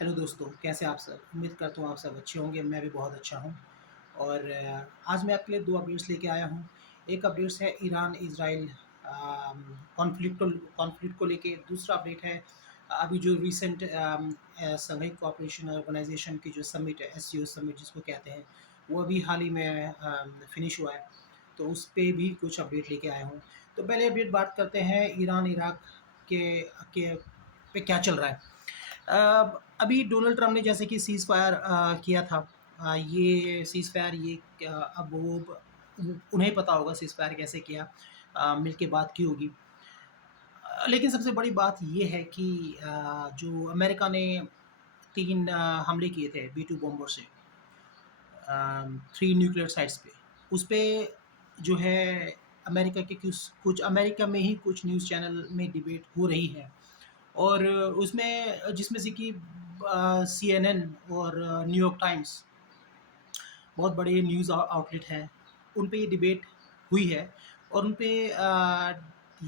Hello दोस्तों, कैसे आप सब? उम्मीद करता हूँ आप सब अच्छे होंगे, मैं भी बहुत अच्छा हूँ। और आज मैं आपके लिए 2 अपडेट्स लेके आया हूँ। एक अपडेट्स है ईरान-इज़राइल कॉन्फ्लिक्ट को लेके, दूसरा अपडेट है अभी जो रिसेंट संघीय कोऑपरेशन ऑर्गेनाइज़ेशन की जो समिट है, एससीओ समिट जिसको कहते हैं, वो अभी हाल ही में फिनिश हुआ है, तो उस पे भी कुछ अपडेट लेके आया हूँ। तो पहले अपडेट बात करते हैं ईरान-इराक के के पे क्या चल रहा है। अभी डोनाल्ड ट्रम्प ने जैसे कि सीज़ फायर किया था। ये सीज़ फायर ये अब उन्हें पता होगा सीज़ फायर कैसे किया, मिल के बात की होगी। लेकिन सबसे बड़ी बात ये है कि जो अमेरिका ने 3 हमले किए थे बी-2 बॉम्बर से 3 न्यूक्लियर साइट्स पे। उस पे जो है अमेरिका के कुछ कुछ अमेरिका में ही कुछ न्यूज़ चैनल में डिबेट हो रही है। और उसमें जिसमें से कि सीएनएन और न्यूयॉर्क टाइम्स बहुत बड़े न्यूज़ आउटलेट हैं, उन पे ये डिबेट हुई है और उन पे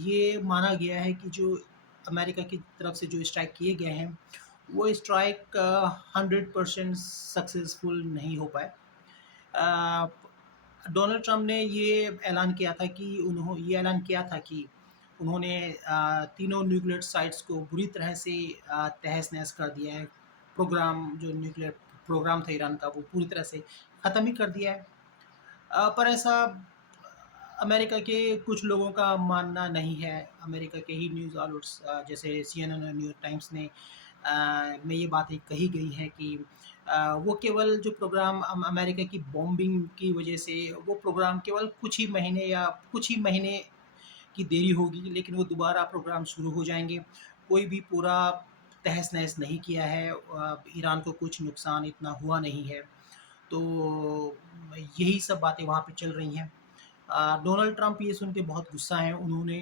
ये माना गया है कि जो अमेरिका की तरफ से जो स्ट्राइक किए गए हैं, वो स्ट्राइक 100% सक्सेसफुल नहीं हो पाए। अ, डोनाल्ड ट्रम्प ने ये ऐलान किया था कि उन्होंने तीनों न्यूक्लियर साइट्स को बुरी तरह से तहस-नहस कर दिया है। जो न्यूक्लियर प्रोग्राम था ईरान का, वो पूरी तरह से ख़त्म ही कर दिया है। पर ऐसा अमेरिका के कुछ लोगों का मानना नहीं है। अमेरिका के ही न्यूज़ आउटलेट्स जैसे सीएनएन और न्यूयॉर्क टाइम्स में ये बातें कही गई हैं कि वो केवल जो प्रोग्राम अमेरिका की बॉम्बिंग की वजह से वो प्रोग्राम केवल कुछ ही महीने की देरी होगी, लेकिन वो दोबारा प्रोग्राम शुरू हो जाएँगे। कोई भी पूरा तहस-नहस नहीं किया है। ईरान को कुछ नुकसान इतना हुआ नहीं है। तो यही सब बातें वहाँ पे चल रही हैं। डोनाल्ड ट्रम्प ये सुन के बहुत गुस्सा हैं। उन्होंने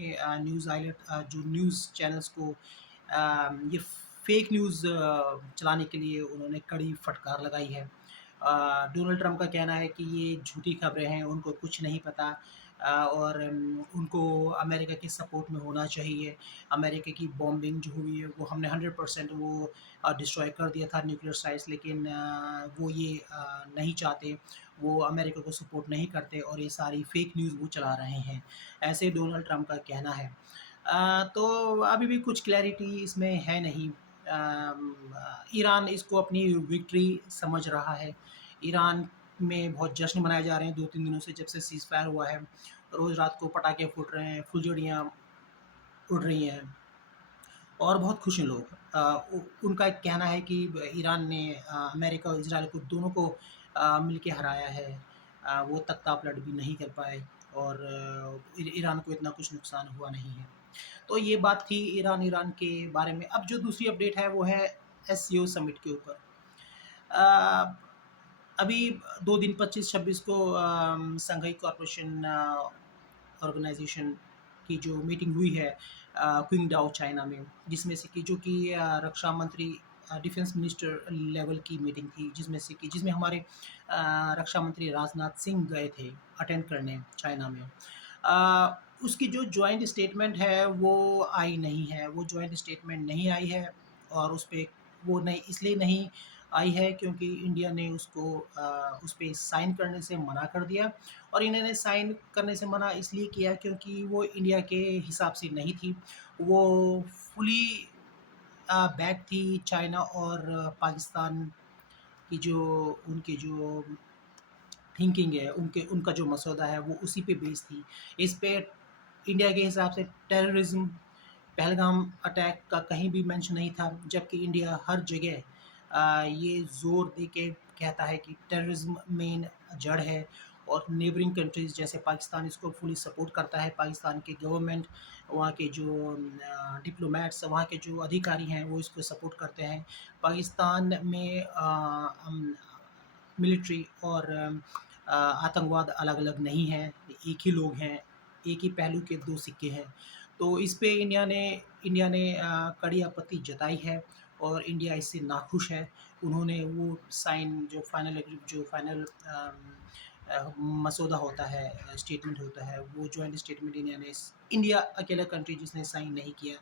जो न्यूज़ चैनल्स को ये फेक न्यूज़ चलाने के लिए उन्होंने कड़ी फटकार लगाई है। डोनाल्ड ट्रम्प का कहना है कि ये झूठी खबरें हैं, उनको कुछ नहीं पता और उनको अमेरिका के सपोर्ट में होना चाहिए। अमेरिका की बॉम्बिंग जो हुई है, वो हमने 100% वो डिस्ट्रॉय कर दिया था न्यूक्लियर साइट्स, लेकिन वो ये नहीं चाहते, वो अमेरिका को सपोर्ट नहीं करते और ये सारी फेक न्यूज़ वो चला रहे हैं। ऐसे डोनाल्ड ट्रम्प का कहना है। तो अभी भी कुछ क्लैरिटी इसमें है नहीं। ईरान इसको अपनी विक्ट्री समझ रहा है। ईरान में बहुत जश्न मनाए जा रहे हैं 2-3 दिनों से जब से सीज़ फायर हुआ है। रोज़ रात को पटाखे फूट रहे हैं, फुलझड़ियाँ उड़ रही हैं और बहुत खुश हैं लोग। उ उनका एक कहना है कि ईरान ने अमेरिका और इज़राइल को दोनों को मिल के हराया है। वो तख्ता-पलट भी नहीं कर पाए और ईरान को इतना कुछ नुकसान हुआ नहीं है। तो ये बात थी ईरान के बारे में। अब जो दूसरी अपडेट है वो है एससीओ समिट के ऊपर। अ, अभी 2 दिन 25-26 को शंघाई कोऑपरेशन ऑर्गेनाइज़ेशन की जो मीटिंग हुई है क्विंगडाओ चाइना में, जिसमें से कि जो कि रक्षा मंत्री डिफेंस मिनिस्टर लेवल की मीटिंग थी, जिसमें हमारे रक्षा मंत्री राजनाथ सिंह गए थे अटेंड करने चाइना में। उसकी जो जॉइंट स्टेटमेंट है वो आई नहीं है, वो जॉइंट स्टेटमेंट नहीं आई है और उसपे वो नहीं इसलिए नहीं आई है क्योंकि इंडिया ने उस पे साइन करने से मना कर दिया और इन्होंने साइन करने से मना इसलिए किया क्योंकि वो इंडिया के हिसाब से नहीं थी। वो फुली बैक थी चाइना और पाकिस्तान की जो उनकी जो थिंकिंग है, उनका जो मसौदा है वो उसी पे बेस्ड थी। इस पे इंडिया के हिसाब से टेररिज़्म, पहलगाम अटैक का कहीं भी मेंशन नहीं था, जबकि इंडिया हर जगह ये ज़ोर दे के कहता है कि टेररिज़्म मेन जड़ है और नेबरिंग कंट्रीज़ जैसे पाकिस्तान इसको फुली सपोर्ट करता है। पाकिस्तान की गवर्नमेंट, वहाँ के जो डिप्लोमैट्स, वहाँ के जो अधिकारी हैं, वो इसको सपोर्ट करते हैं। पाकिस्तान में मिलिट्री और आतंकवाद अलग-अलग नहीं है, एक ही लोग हैं, एक ही पहलू के 2 सिक्के हैं। तो इस पे इंडिया ने कड़ी आपत्ति जताई है और इंडिया इससे नाखुश है। उन्होंने वो साइन जो फाइनल मसौदा होता है, स्टेटमेंट होता है, वो जॉइंट स्टेटमेंट इंडिया अकेला कंट्री जिसने साइन नहीं किया।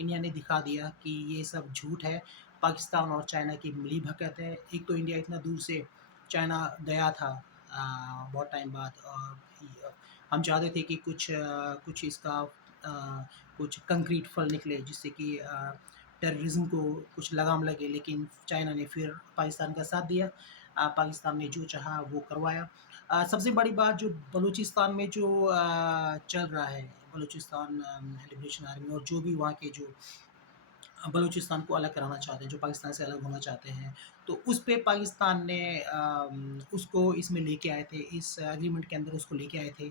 इंडिया ने दिखा दिया कि ये सब झूठ है पाकिस्तान और चाइना की मिली-भगत है। एक तो इंडिया इतना दूर से चाइना गया था बहुत टाइम बाद और हम चाहते थे कि कुछ इसका कुछ कंक्रीट फल निकले जिससे कि टेररिज़्म को कुछ लगाम लगे, लेकिन चाइना ने फिर पाकिस्तान का साथ दिया। पाकिस्तान ने जो चाहा वो करवाया। सबसे बड़ी बात जो बलूचिस्तान में जो चल रहा है, बलूचिस्तान लिबरेशन आर्मी और जो भी वहाँ के जो बलूचिस्तान को अलग कराना चाहते हैं, जो पाकिस्तान से अलग होना चाहते हैं, तो उस पे पाकिस्तान ने उसको इसमें लेके आए थे, इस एग्रीमेंट के अंदर उसको लेके आए थे।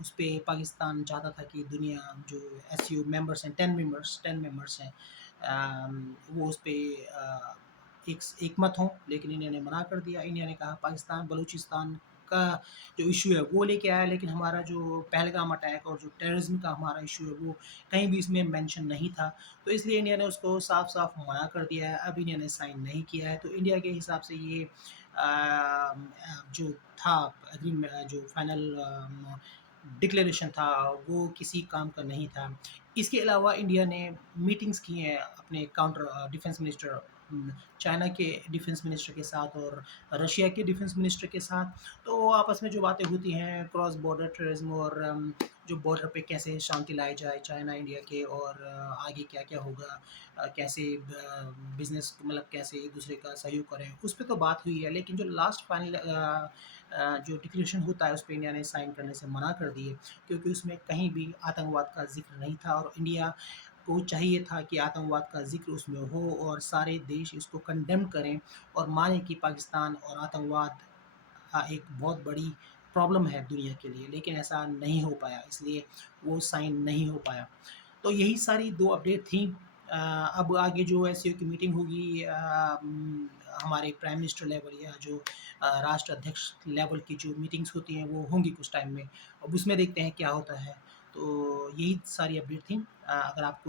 उस पे पाकिस्तान चाहता था कि दुनिया जो एससीओ मेंबर्स हैं, 10 मेंबर्स हैं, वो उस पे एकमत हों, लेकिन इंडिया ने मना कर दिया। इंडिया ने कहा पाकिस्तान बलूचिस्तान का जो इश्यू है वो लेके आया, लेकिन हमारा जो पहलगाम अटैक और जो टेररिज़्म का हमारा इश्यू है वो कहीं भी इसमें मेंशन नहीं था। तो इसलिए इंडिया ने उसको साफ-साफ मना कर दिया है। अब इंडिया ने साइन नहीं किया है, तो इंडिया के हिसाब से ये जो था जो फाइनल डिक्लेरेशन था, वो किसी काम का नहीं था। इसके अलावा इंडिया ने मीटिंग्स की हैं अपने डिफेंस मिनिस्टर चाइना के डिफेंस मिनिस्टर के साथ और रशिया के डिफेंस मिनिस्टर के साथ। तो आपस में जो बातें होती हैं क्रॉस बॉर्डर टेररिज्म और जो बॉर्डर पे कैसे शांति लाई जाए चाइना इंडिया के और आगे क्या-क्या होगा, कैसे बिज़नेस मतलब कैसे एक-दूसरे का सहयोग करें, उस पे तो बात हुई है। लेकिन जो लास्ट फाइनल जो डिक्लेरेशन होता है, उस पे इंडिया ने साइन करने से मना कर दिए, क्योंकि उसमें कहीं भी आतंकवाद का ज़िक्र नहीं था और इंडिया को चाहिए था कि आतंकवाद का ज़िक्र उसमें हो और सारे देश इसको कंडेम करें और मानें कि पाकिस्तान और आतंकवाद एक बहुत बड़ी प्रॉब्लम है दुनिया के लिए, लेकिन ऐसा नहीं हो पाया, इसलिए वो साइन नहीं हो पाया। तो यही सारी 2 अपडेट थी। अब आगे जो एससीओ की मीटिंग होगी हमारे प्राइम मिनिस्टर लेवल या जो राष्ट्र अध्यक्ष लेवल की जो मीटिंग्स होती हैं, वो होंगी कुछ टाइम में। अब उसमें देखते हैं क्या होता है। तो यही सारी अपडेट थी। अगर आप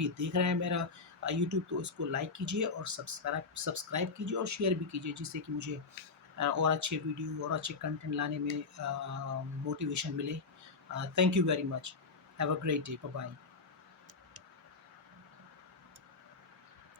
ये देख रहे हैं मेरा यूट्यूब तो इसको लाइक कीजिए और सब्सक्राइब कीजिए और शेयर भी कीजिए जिससे कि मुझे और अच्छे वीडियो और अच्छे कंटेंट लाने में मोटिवेशन मिले। Thank you very much. Have a great day. Bye bye.